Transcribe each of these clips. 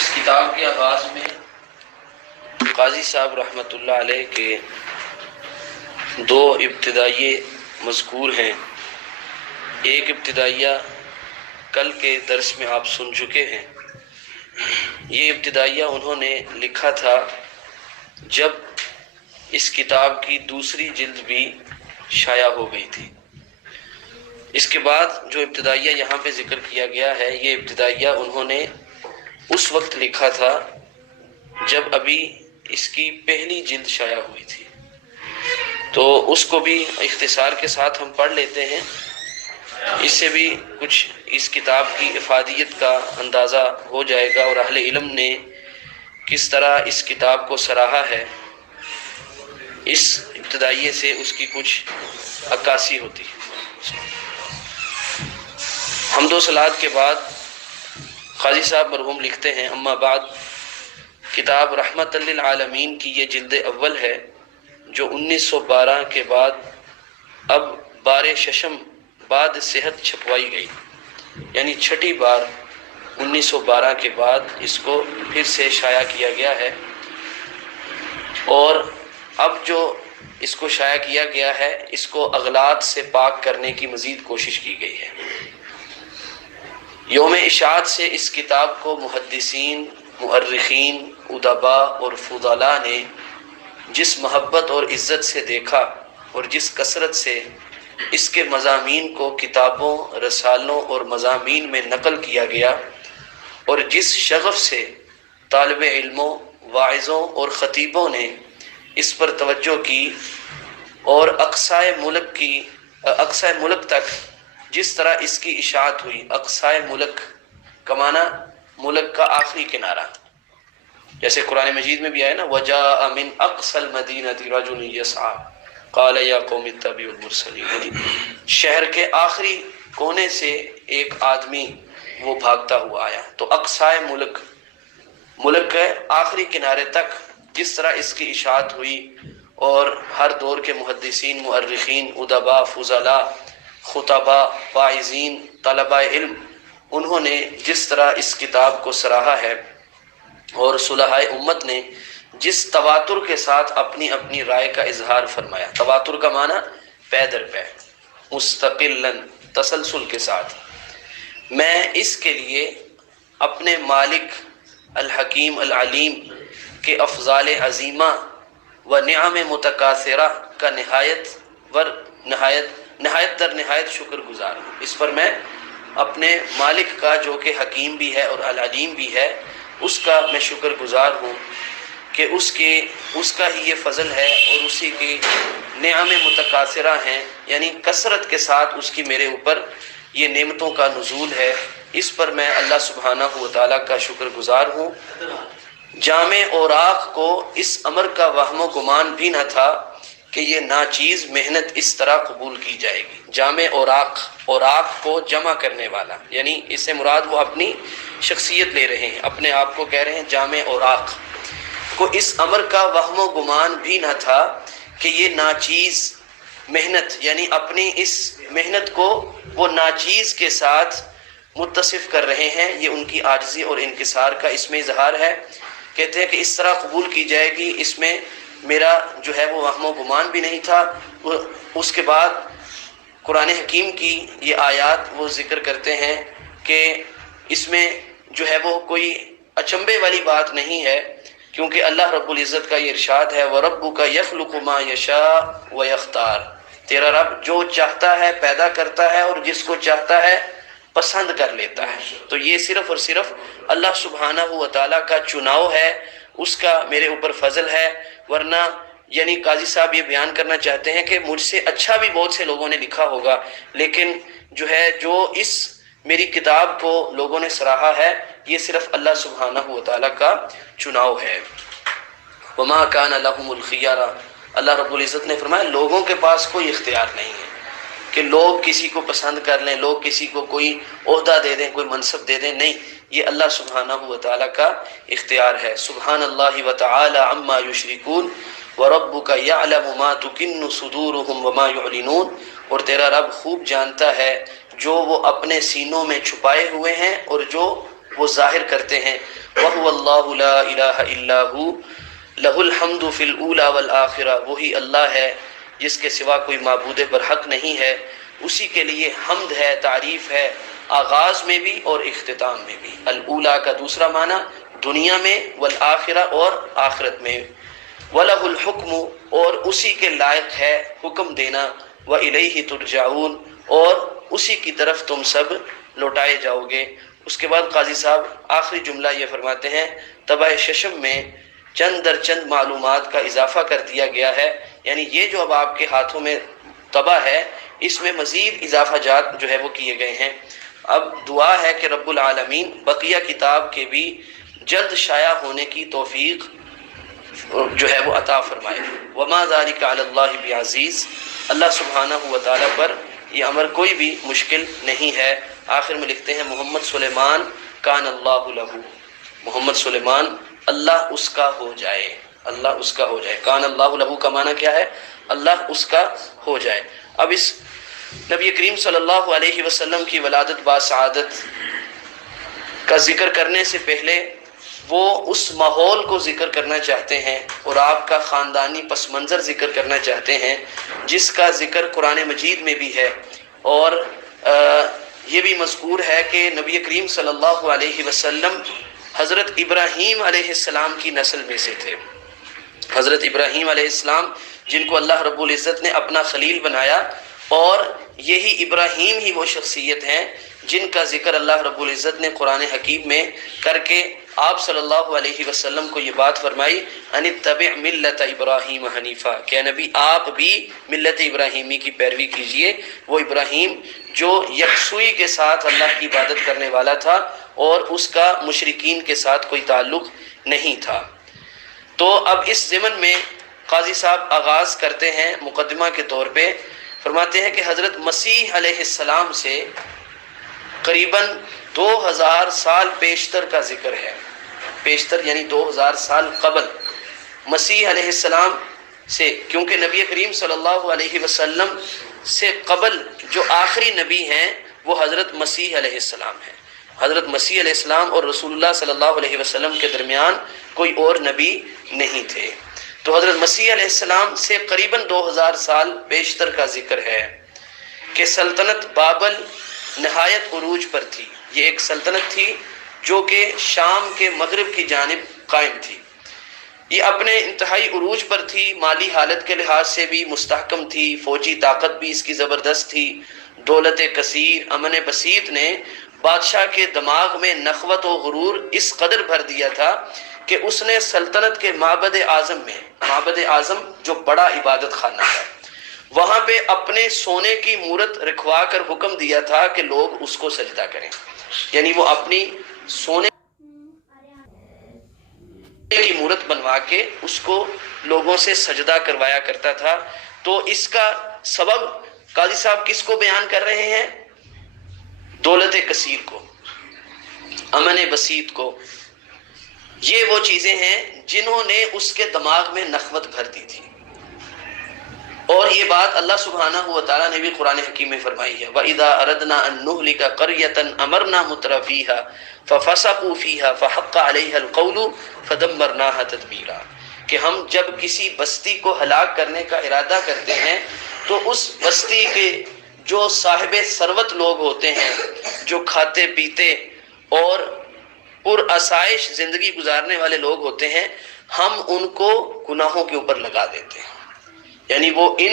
اس کتاب کے آغاز میں قاضی صاحب رحمۃ اللہ علیہ کے دو ابتدائیے مذکور ہیں۔ ایک ابتدائیہ کل کے درس میں آپ سن چکے ہیں۔ یہ ابتدائیہ انہوں نے لکھا تھا جب اس کتاب کی دوسری جلد بھی شائع ہو گئی تھی۔ اس کے بعد جو ابتدائیہ یہاں پہ ذکر کیا گیا ہے، یہ ابتدائیہ انہوں نے اس وقت لکھا تھا جب ابھی اس کی پہلی جلد شائع ہوئی تھی، تو اس کو بھی اختصار کے ساتھ ہم پڑھ لیتے ہیں۔ اس سے بھی کچھ اس کتاب کی افادیت کا اندازہ ہو جائے گا اور اہل علم نے کس طرح اس کتاب کو سراہا ہے، اس ابتدائیے سے اس کی کچھ عکاسی ہوتی ہے۔ حمد و صلوات کے بعد قاضی صاحب مرحوم لکھتے ہیں، اما بعد، کتاب رحمت للعالمین کی یہ جلد اول ہے جو 1912 کے بعد اب بار ششم بعد صحت چھپوائی گئی، یعنی چھٹی بار 1912 کے بعد اس کو پھر سے شائع کیا گیا ہے، اور اب جو اس کو شائع کیا گیا ہے اس کو اغلاط سے پاک کرنے کی مزید کوشش کی گئی ہے۔ یوم اشاعت سے اس کتاب کو محدثین، مؤرخین، ادباء اور فضلاء نے جس محبت اور عزت سے دیکھا اور جس کثرت سے اس کے مضامین کو کتابوں، رسالوں اور مضامین میں نقل کیا گیا، اور جس شغف سے طالب علموں، واعظوں اور خطیبوں نے اس پر توجہ کی، اور اقصائے ملک تک جس طرح اس کی اشاعت ہوئی۔ اقصائے ملک کا معنی ملک کا آخری کنارہ، جیسے قرآن مجید میں بھی آیا نا، وَجَاءَ مِنْ أَقْصَى الْمَدِينَةِ رَجُلٌ يَسْعَىٰ قَالَ يَا قَوْمِ اتَّبِعُوا الْمُرْسَلِينَ۔ شہر کے آخری کونے سے ایک آدمی وہ بھاگتا ہوا آیا، تو اقصائے ملک کے آخری کنارے تک جس طرح اس کی اشاعت ہوئی، اور ہر دور کے محدثین، مؤرخین، ادباء، فضلاء، خطباء، واعظین، طلباء علم، انہوں نے جس طرح اس کتاب کو سراہا ہے، اور صلحائے امت نے جس تواتر کے ساتھ اپنی اپنی رائے کا اظہار فرمایا۔ تواتر کا معنی پے در پے، مستقلاً، تسلسل کے ساتھ۔ میں اس کے لیے اپنے مالک الحکیم العلیم کے افضال عظیمہ و نعم متکاثرہ کا نہایت در نہایت شکر گزار ہوں۔ اس پر میں اپنے مالک کا جو کہ حکیم بھی ہے اور العلیم بھی ہے، اس کا میں شکر گزار ہوں کہ اس کا ہی یہ فضل ہے اور اسی کی نعم متکاثرہ ہیں، یعنی کثرت کے ساتھ اس کی میرے اوپر یہ نعمتوں کا نزول ہے۔ اس پر میں اللہ سبحانہ و تعالیٰ کا شکر گزار ہوں۔ جامع اوراق کو اس امر کا وہم و گمان بھی نہ تھا کہ یہ ناچیز محنت اس طرح قبول کی جائے گی۔ جامع اوراق کو جمع کرنے والا، یعنی اس سے مراد وہ اپنی شخصیت لے رہے ہیں، اپنے آپ کو کہہ رہے ہیں جامع اوراق کو اس امر کا وہم و گمان بھی نہ تھا کہ یہ ناچیز محنت، یعنی اپنی اس محنت کو وہ ناچیز کے ساتھ متصف کر رہے ہیں۔ یہ ان کی عاجزی اور انکسار کا اس میں اظہار ہے۔ کہتے ہیں کہ اس طرح قبول کی جائے گی، اس میں میرا جو ہے وہ وہم و گمان بھی نہیں تھا۔ اس کے بعد قرآن حکیم کی یہ آیات وہ ذکر کرتے ہیں کہ اس میں جو ہے وہ کوئی اچنبے والی بات نہیں ہے، کیونکہ اللہ رب العزت کا یہ ارشاد ہے، وَرَبُّكَ يَخْلُقُ مَا يَشَاءُ وَيَخْتَارُ۔ تیرا رب جو چاہتا ہے پیدا کرتا ہے، اور جس کو چاہتا ہے پسند کر لیتا ہے۔ تو یہ صرف اور صرف اللہ سبحانہ و تعالیٰ کا چناؤ ہے، اس کا میرے اوپر فضل ہے، ورنہ یعنی قاضی صاحب یہ بیان کرنا چاہتے ہیں کہ مجھ سے اچھا بھی بہت سے لوگوں نے لکھا ہوگا، لیکن جو اس میری کتاب کو لوگوں نے سراہا ہے، یہ صرف اللہ سبحانہ و تعالیٰ کا چناؤ ہے۔ وما کان لہم الخیارہ، اللہ رب العزت نے فرمایا لوگوں کے پاس کوئی اختیار نہیں ہے کہ لوگ کسی کو پسند کر لیں، لوگ کسی کو کوئی عہدہ دے دیں، کوئی منصب دے دیں، نہیں، یہ اللہ سبحانہ و تعالیٰ کا اختیار ہے۔ سبحان اللہ و تعالی عما یشرکون وَرَبُّكَ يَعْلَمُ مَا تُكِنُّ صُدُورُهُمْ وَمَا يُعْلِنُونَ، اور تیرا رب خوب جانتا ہے جو وہ اپنے سینوں میں چھپائے ہوئے ہیں اور جو وہ ظاہر کرتے ہیں۔ وَهُوَ اللَّهُ لَا إِلَٰهَ إِلَّا هُوَ لَهُ الْحَمْدُ فِي الْأُولَىٰ وَالْآخِرَةِ، وہی اللہ ہے جس کے سوا کوئی معبود برحق نہیں ہے، اسی کے لیے حمد ہے، تعریف ہے، آغاز میں بھی اور اختتام میں بھی۔ الاولیٰ کا دوسرا معنی دنیا میں، والآخرہ اور آخرت میں، وَلَهُ الْحُكْمُ اور اسی کے لائق ہے حکم دینا، وَإِلَيْهِ تُرْجَعُونَ اور اسی کی طرف تم سب لوٹائے جاؤ گے۔ اس کے بعد قاضی صاحب آخری جملہ یہ فرماتے ہیں، طبع ششم میں چند در چند معلومات کا اضافہ کر دیا گیا ہے، یعنی یہ جو اب آپ کے ہاتھوں میں طبع ہے اس میں مزید اضافہ جات جو ہے وہ کیے گئے ہیں۔ اب دعا ہے کہ رب العالمین بقیہ کتاب کے بھی جلد شائع ہونے کی توفیق جو ہے وہ عطا فرمائے۔ وما ذالک علی اللہ بعزیز، اللہ سبحانہ و تعالیٰ پر یہ امر کوئی بھی مشکل نہیں ہے۔ آخر میں لکھتے ہیں محمد سلیمان کان اللہ لہ، محمد سلیمان اللہ اس کا ہو جائے، اللہ اس کا ہو جائے۔ کان اللہ لہ کا معنی کیا ہے؟ اللہ اس کا ہو جائے۔ اب اس نبی کریم صلی اللہ علیہ وسلم کی ولادت باسعادت کا ذکر کرنے سے پہلے وہ اس ماحول کو ذکر کرنا چاہتے ہیں اور آپ کا خاندانی پس منظر ذکر کرنا چاہتے ہیں، جس کا ذکر قرآن مجید میں بھی ہے، اور یہ بھی مذکور ہے کہ نبی کریم صلی اللہ علیہ وسلم حضرت ابراہیم علیہ السلام کی نسل میں سے تھے۔ حضرت ابراہیم علیہ السلام جن کو اللہ رب العزت نے اپنا خلیل بنایا، اور یہی ابراہیم ہی وہ شخصیت ہیں جن کا ذکر اللہ رب العزت نے قرآن حکیم میں کر کے آپ صلی اللہ علیہ وسلم کو یہ بات فرمائی، ان اتبع ملت ابراہیم حنیفا، کہ نبی آپ بھی ملت ابراہیمی کی پیروی کیجئے، وہ ابراہیم جو یکسوئی کے ساتھ اللہ کی عبادت کرنے والا تھا اور اس کا مشرکین کے ساتھ کوئی تعلق نہیں تھا۔ تو اب اس ضمن میں قاضی صاحب آغاز کرتے ہیں مقدمہ کے طور پہ، فرماتے ہیں کہ حضرت مسیح علیہ السلام سے قریباً 2000 سال پیشتر کا ذکر ہے، پیشتر یعنی 2000 سال قبل مسیح علیہ السلام سے، کیونکہ نبی کریم صلی اللہ علیہ وسلم سے قبل جو آخری نبی ہیں وہ حضرت مسیح علیہ السلام ہیں۔ حضرت مسیح علیہ السلام اور رسول اللہ صلی اللہ علیہ وسلم کے درمیان کوئی اور نبی نہیں تھے۔ تو حضرت مسیح علیہ السلام سے قریباً 2000 سال بیشتر کا ذکر ہے کہ سلطنت بابل نہایت عروج پر تھی۔ یہ ایک سلطنت تھی جو کہ شام کے مغرب کی جانب قائم تھی، یہ اپنے انتہائی عروج پر تھی، مالی حالت کے لحاظ سے بھی مستحکم تھی، فوجی طاقت بھی اس کی زبردست تھی، دولت کثیر، امن بسیط نے بادشاہ کے دماغ میں نخوت و غرور اس قدر بھر دیا تھا کہ اس نے سلطنت کے معبد اعظم میں، معبد اعظم جو بڑا عبادت خانہ ہے، وہاں پہ اپنے سونے کی مورت رکھوا کر حکم دیا تھا کہ لوگ اس کو سجدہ کریں، یعنی وہ اپنی سونے کی مورت بنوا کے اس کو لوگوں سے سجدہ کروایا کرتا تھا۔ تو اس کا سبب قاضی صاحب کس کو بیان کر رہے ہیں؟ دولت کثیر کو، امن بسیط کو۔ یہ وہ چیزیں ہیں جنہوں نے اس کے دماغ میں نخوت بھر دی تھی، اور یہ بات اللہ سبحانہ و تعالیٰ نے بھی قرآن حکیم میں فرمائی ہے، وَإِذَا أَرَدْنَا أَن نُهْلِكَ قَرْيَةً أَمَرْنَا مُتْرَفِيهَا فَفَسَقُوا فِيهَا فَحَقَّ عَلَيْهَا الْقَوْلُ فَدَمَّرْنَاهَا تَدْمِيرًا، کہ ہم جب کسی بستی کو ہلاک کرنے کا ارادہ کرتے ہیں تو اس بستی کے جو صاحب ثروت لوگ ہوتے ہیں، جو کھاتے پیتے اور پر آسائش زندگی گزارنے والے لوگ ہوتے ہیں، ہم ان کو گناہوں کے اوپر لگا دیتے ہیں، یعنی وہ ان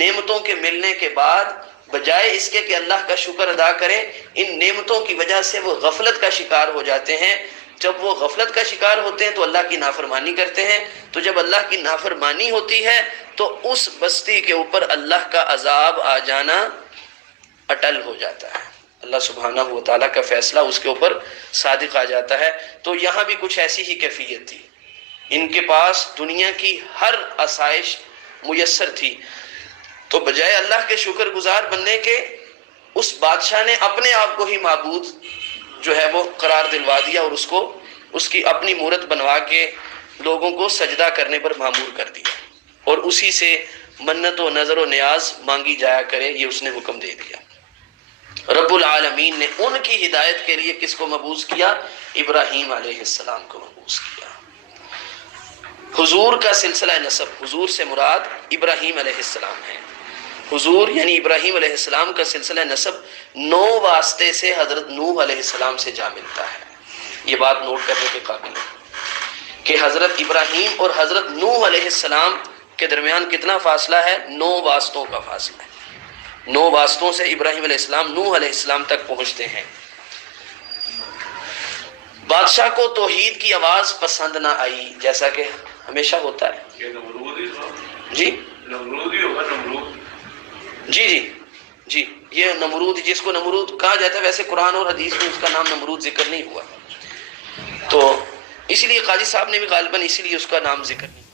نعمتوں کے ملنے کے بعد بجائے اس کے کہ اللہ کا شکر ادا کریں، ان نعمتوں کی وجہ سے وہ غفلت کا شکار ہو جاتے ہیں۔ جب وہ غفلت کا شکار ہوتے ہیں تو اللہ کی نافرمانی کرتے ہیں، تو جب اللہ کی نافرمانی ہوتی ہے تو اس بستی کے اوپر اللہ کا عذاب آ جانا اٹل ہو جاتا ہے، اللہ سبحانہ و تعالیٰ کا فیصلہ اس کے اوپر صادق آ جاتا ہے۔ تو یہاں بھی کچھ ایسی ہی کیفیت تھی، ان کے پاس دنیا کی ہر آسائش میسر تھی، تو بجائے اللہ کے شکر گزار بننے کے اس بادشاہ نے اپنے آپ کو ہی معبود جو ہے وہ قرار دلوا دیا، اور اس کو اس کی اپنی مورت بنوا کے لوگوں کو سجدہ کرنے پر مامور کر دیا، اور اسی سے منت و نظر و نیاز مانگی جایا کرے، یہ اس نے حکم دے دیا۔ رب العالمین نے ان کی ہدایت کے لیے کس کو مبعوث کیا؟ ابراہیم علیہ السلام کو مبعوث کیا۔ حضور کا سلسلہ نسب، حضور سے مراد ابراہیم علیہ السلام ہے۔ حضور یعنی ابراہیم علیہ السلام کا سلسلہ نسب 9 واسطے سے حضرت نوح علیہ السلام سے جا ملتا ہے۔ یہ بات نوٹ کرنے کے قابل ہے کہ حضرت ابراہیم اور حضرت نوح علیہ السلام کے درمیان کتنا فاصلہ ہے؟ 9 واسطوں کا فاصلہ ہے۔ 9 واسطوں سے ابراہیم علیہ السلام نوح علیہ السلام تک پہنچتے ہیں۔ بادشاہ کو توحید کی آواز پسند نہ آئی، جیسا کہ ہمیشہ ہوتا ہے۔ جی جی جی جی یہ نمرود، جس کو نمرود کہا جاتا ہے، ویسے قرآن اور حدیث میں اس کا نام نمرود ذکر نہیں ہوا، تو اس لیے قاضی صاحب نے بھی غالباً اسی لیے اس کا نام ذکر نہیں